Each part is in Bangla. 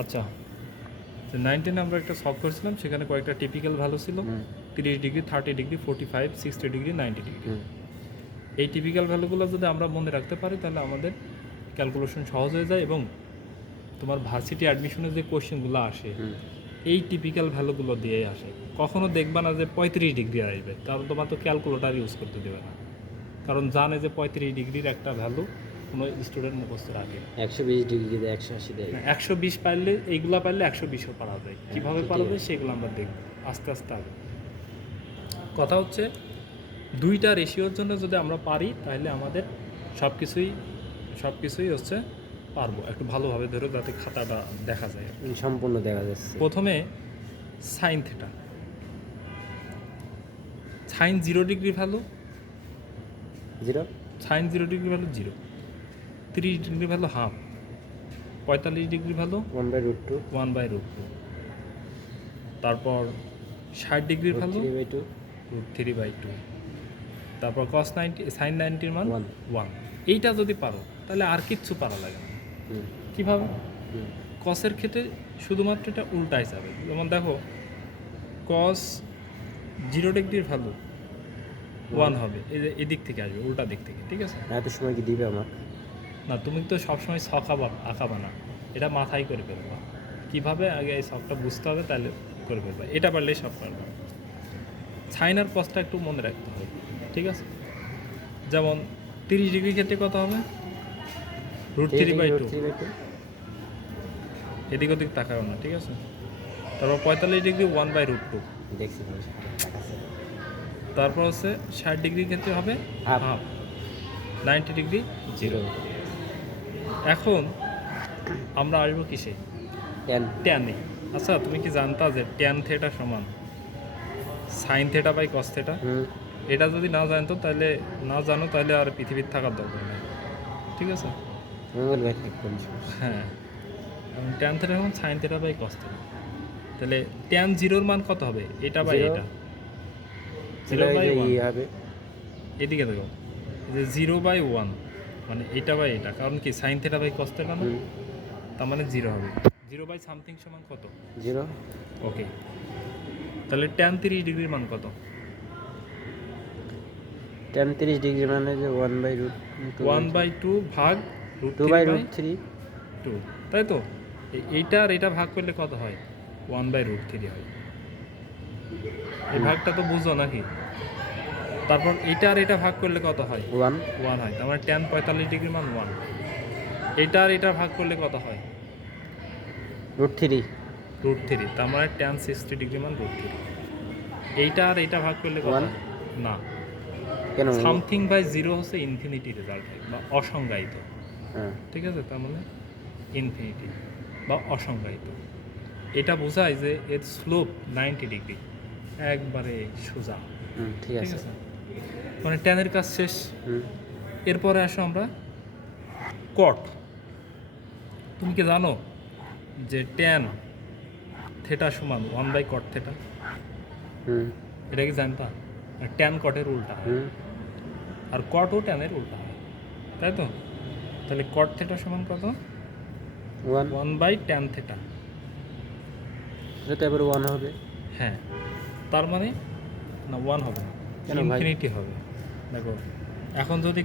আচ্ছা, 19 আমরা একটা সলভ করেছিলাম, সেখানে কয়েকটা টিপিক্যাল ভ্যালু ছিল, 30 ডিগ্রি, 30 ডিগ্রি, 45, 60 ডিগ্রি, 90 ডিগ্রি। এই টিপিক্যাল ভ্যালুগুলো যদি আমরা মনে রাখতে পারি তাহলে আমাদের ক্যালকুলেশন সহজ হয়ে যায়, এবং তোমার ভার্সিটি অ্যাডমিশনের যে কোয়েশ্চেনগুলো আসে এই টিপিক্যাল ভ্যালুগুলো দিয়েই আসে। কখনো দেখবা না যে 35 ডিগ্রি আসবে, কারণ তোমার তো ক্যালকুলেটার ইউজ করতে দেবে না, কারণ জানে যে 35 ডিগ্রির একটা ভ্যালু কোনো স্টুডেন্ট মুখস্থ রাখে। 120 ডিগ্রি দেয়, 180 দেয়। 120 পারলে, এইগুলা পারলে 120ও পারা যায়। কীভাবে পারা যায় সেগুলো আমরা দেখব আস্তে আস্তে আগে। কথা হচ্ছে দুইটা রেশিওর জন্য যদি আমরা পারি তাহলে আমাদের সব কিছুই হচ্ছে পারবো। একটু ভালোভাবে ধরো যাতে খাতাটা দেখা যায়, সম্পূর্ণ দেখা যাচ্ছে। প্রথমে sine theta, sine 0 degree value 0, sine 0 degree value 0, 30 degree value half, 45 degree value 1/√2, 1/√2, তারপর 60 ডিগ্রির ভ্যালু 3/2, √3/2, তারপর cos 90, সাইন 90 মান 1। এইটা যদি পারো তাহলে আর কিচ্ছু পারা লাগে না। কীভাবে? কসের ক্ষেত্রে শুধুমাত্র এটা উল্টাই যাবে। যেমন দেখো cos 0 ডিগ্রির ভ্যালু 1 হবে, এই যে এদিক থেকে আসবে, উল্টা দিক থেকে, ঠিক আছে? এত সময় কি দিবে আমার? না, তুমি তো সবসময় ছক আঁকাবা না, এটা মাথায় করে ফেলবা। কীভাবে আগে এই ছকটা বুঝতে হবে, তাহলে করে ফেলবা। এটা পারলেই সব পারবা। সাইন আর কসটা একটু মনে রাখতে হবে, ঠিক আছে? যেমন 30 ডিগ্রির ক্ষেত্রে কত হবে? √3/2। এদিক ওদিক তাকাও না, ঠিক আছে? তারপর 45 ডিগ্রি 1/√2। দেখছি। তারপর হচ্ছে 60 ডিগ্রির ক্ষেত্রে হবে হাফ, 90 ডিগ্রি 0। এখন আমরা আসবো কিসে? ট্যানে। আচ্ছা, তুমি কি জানতা যে ট্যান থিটা সমান sine theta by cos theta? এটা যদি না জানো তাহলে আর পৃথিবীর থাকার দরকার নেই, ঠিক আছে? হ্যাঁ, ট্যান থিটা সমান sine theta by cos theta. তাহলে ট্যান 0-র মান কত হবে? এটা বাই এটা, 0/1 হবে। এদিকে দেখো, যে 0/1 মানে এটা বাই এটা, কারণ কি sine theta by cos theta না, তার মানে 0 হবে। 0 সামথিং সমান কত? 0। ওকে, তাহলে ট্যান 30 ডিগ্রির মান কত? ট্যান 30 ডিগ্রি মানে যে 1/2 ভাগ √3/2, তাই তো? এইটা আর এটা ভাগ করলে কত হয়? 1/√3 হয়। এই ভাগটা তো বুঝো নাকি? তারপর এটা আর এটা ভাগ করলে কত হয়? 1 হয়। তার মানে ট্যান 45 ডিগ্রির মান 1। এটা আর এটা ভাগ করলে কত হয়? √3। তার মানে ট্যান 60 ডিগ্রি মান √3। এইটা আর এটা ভাগ করলে কত হয়? না, কেন? সামথিং বাই 0 হচ্ছে ইনফিনিটি রেজাল্ট হয়, বা অসংজ্ঞায়িত, ঠিক আছে? তার মানে ইনফিনিটি বা অসংজ্ঞায়িত। এটা বোঝায় যে এর স্লোপ 90 ডিগ্রি, একবারে সোজা, ঠিক আছে? মানে ট্যানের কাজ শেষ। এরপরে আসো আমরা কট। তুমি কি জানো যে ট্যান থিটা সমান 1/cot থিটা? এটা কি জানতা? ট্যান কটের উল্টা হয়, আর কটও ট্যানের উল্টা হয়, তাই তো? তাহলে কট থিটা সমান কত? 1/tan theta. সেটা এবার 1 হবে। হ্যাঁ, তার মানে না 1 হবে না, ইনফিনিটি হবে। দেখো, এখন যদি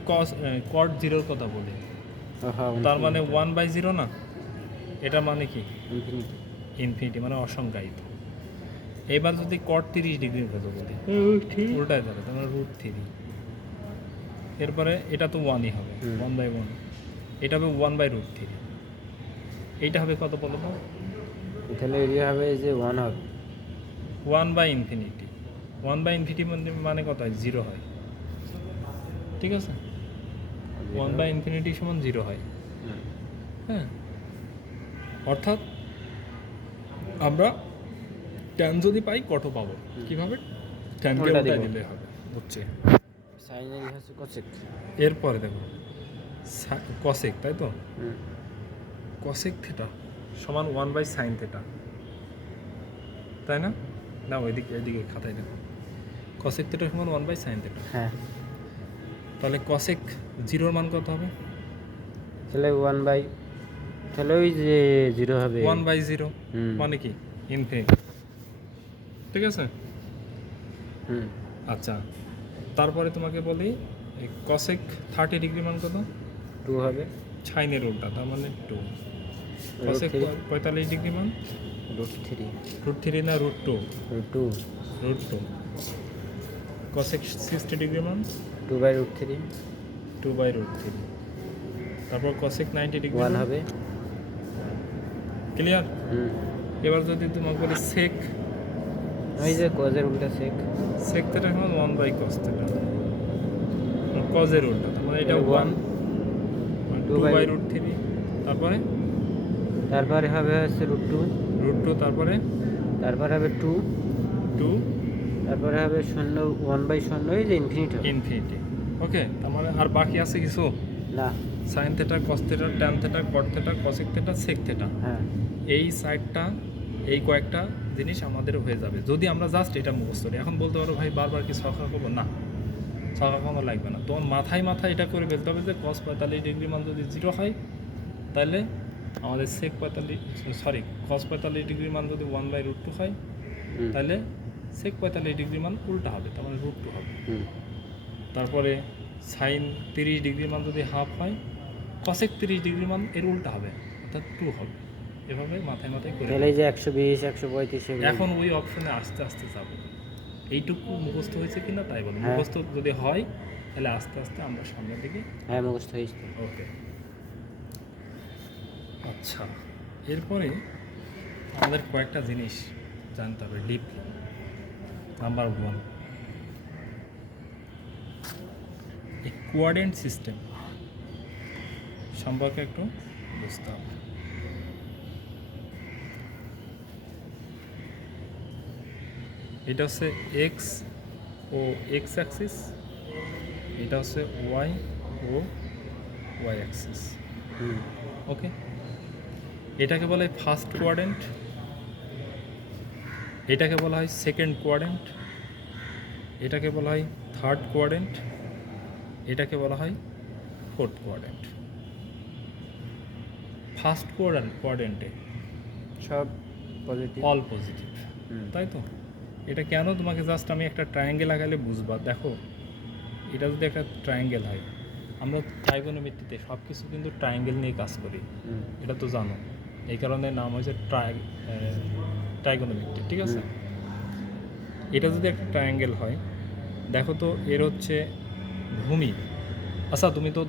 cot 0-র কথা বলি, তার মানে 1/0 না? এটা মানে কি? ইনফিনিটি, মানে অসংজ্ঞায়িত। এবার যদি cot 30 ডিগ্রির কথা বলি, উল্টায় যাবে, তার মানে √3। এরপরে এটা তো 1ই হবে, 1/1। এটা হবে 1/√3। এইটা হবে কত বলো তো? তাহলে এটা হবে যে 1 হবে, 1/∞। 1/∞ মানে কত হয়? 0 হয়, ঠিক আছে? 1/∞ সমান 0 হয়। হ্যাঁ, অর্থাৎ আমরা ট্যান যদি পাই কটও পাবো। কীভাবে? ট্যানকে উল্টাই দিলে হবে, বুঝছে? সাইনের হচ্ছে কোসেক। এরপরে দেখো কসেক, তাই তো? কসেক থিটা সমান 1/sin থিটা, তাই না? না, এদিকে খাতায় দেখো, কসেক থিটা সমান 1/sin থিটা। হ্যাঁ, তাহলে কসেক 0-র মান কত হবে? তাহলে 1/, তাহলে ওই যে 0 হবে 1/0 হুম। মানে কি ইনফিনিটি, ঠিক আছে। হুম আচ্ছা, তারপরে তোমাকে বলি কসেক 30 ডিগ্রি মান কত? 2 হবে সাইনের উল্টা, তার মানে 2। root কসেক 3 45 ডিগ্রি মান √3 √3 না √2? √2 √2। কসেক 60 ডিগ্রি মান 2/√3 2/√3। তারপর কসেক 90 ডিগ্রি 1 হবে ক্লিয়ার। হুম। এবার যদি তোমাকে বলি সেক, ওই যে কজের উল্টা সেক সেক থেটা সমান 1/cos থেটা, কজের উল্টা, তার মানে এটা 1 2/√3। তারপরে তারপরে হবে হচ্ছে √2 √2, তারপরে তারপরে হবে 2 2 তারপরে হবে 0 1/0 এই যে ইনফিনিট হবে ইনফিনিটি। ওকে, তার মানে আর বাকি আছে কিছু? না sine theta, cos theta, tan theta, cot theta, cosec theta, sec theta, হ্যাঁ এই সাইডটা, এই কয়েকটা জিনিস আমাদের হয়ে যাবে যদি আমরা জাস্ট এটা মুখস্থ করি। এখন বলতে পারো ভাই বারবার কি ছকা করবো? না, ছকা কোনো লাগবে না, তোমার মাথায় মাথায় এটা করে ফেলতে হবে যে cos 45 ডিগ্রি মান যদি 0 হয় তাহলে আমাদের সেক 45 cos 45 ডিগ্রি মান যদি 1/√2 হয় হুম, তাহলে সেক 45 ডিগ্রি মান উল্টা হবে, তার মানে √2 হবে। হুম, তারপরে সাইন 30 ডিগ্রি মান যদি হাফ হয়, কসেক 30 ডিগ্রি মান এর উল্টা হবে, অর্থাৎ 2 হবে। এভাবে মাথায় মাথায় করে তাহলে এই যে 120 135 এগুলো। এখন ওই অপশনে আস্তে আস্তে যাব। এইটুকু মুখস্থ হয়েছে কিনা তাই বলো। হ্যাঁ। মুখস্থ যদি হয় তাহলে আস্তে আস্তে আমরা সামনের দিকে। হ্যাঁ মুখস্থ হয়েছে তো। ওকে, আচ্ছা, এরপরে আমাদের কয়েকটা জিনিস জানতে হবে ডিপলি। নাম্বার 1, এই কোয়ার্ডিনেট সিস্টেম সম্পর্কে একটু বুঝতে হবে। এটা হচ্ছে এক্স ও এক্স অ্যাক্সিস, এটা হচ্ছে ওয়াই ও ওয়াই অ্যাক্সিস। হুম, ওকে, এটাকে বলা হয় ফার্স্ট কোয়াড্রেন্ট, এটাকে বলা হয় সেকেন্ড কোয়াড্রেন্ট, এটাকে বলা হয় থার্ড কোয়াড্রেন্ট, এটাকে বলা হয় ফোর্থ কোয়াড্রেন্ট। ফার্স্ট কোয়াড্রেন্টে সব পজিটিভ। অল পজিটিভ, হুম, তাই তো। এটা কেন তোমাকে জাস্ট আমি একটা ট্রায়াঙ্গেল আঁকালে বুঝবা। দেখো, এটা যদি একটা ট্রায়াঙ্গেল হয়, আমরা ট্রাইগোনোমেট্রিতে সব কিছু কিন্তু ট্রায়াঙ্গেল নিয়ে কাজ করি, হুম, এটা তো জানো। এই কারণে নাম হয়েছে ট্রাইগোনোমেট্রি, ঠিক আছে। এটা যদি একটা ট্রায়াঙ্গেল হয়, দেখো তো এর হচ্ছে ভূমি। আচ্ছা, তুমি তো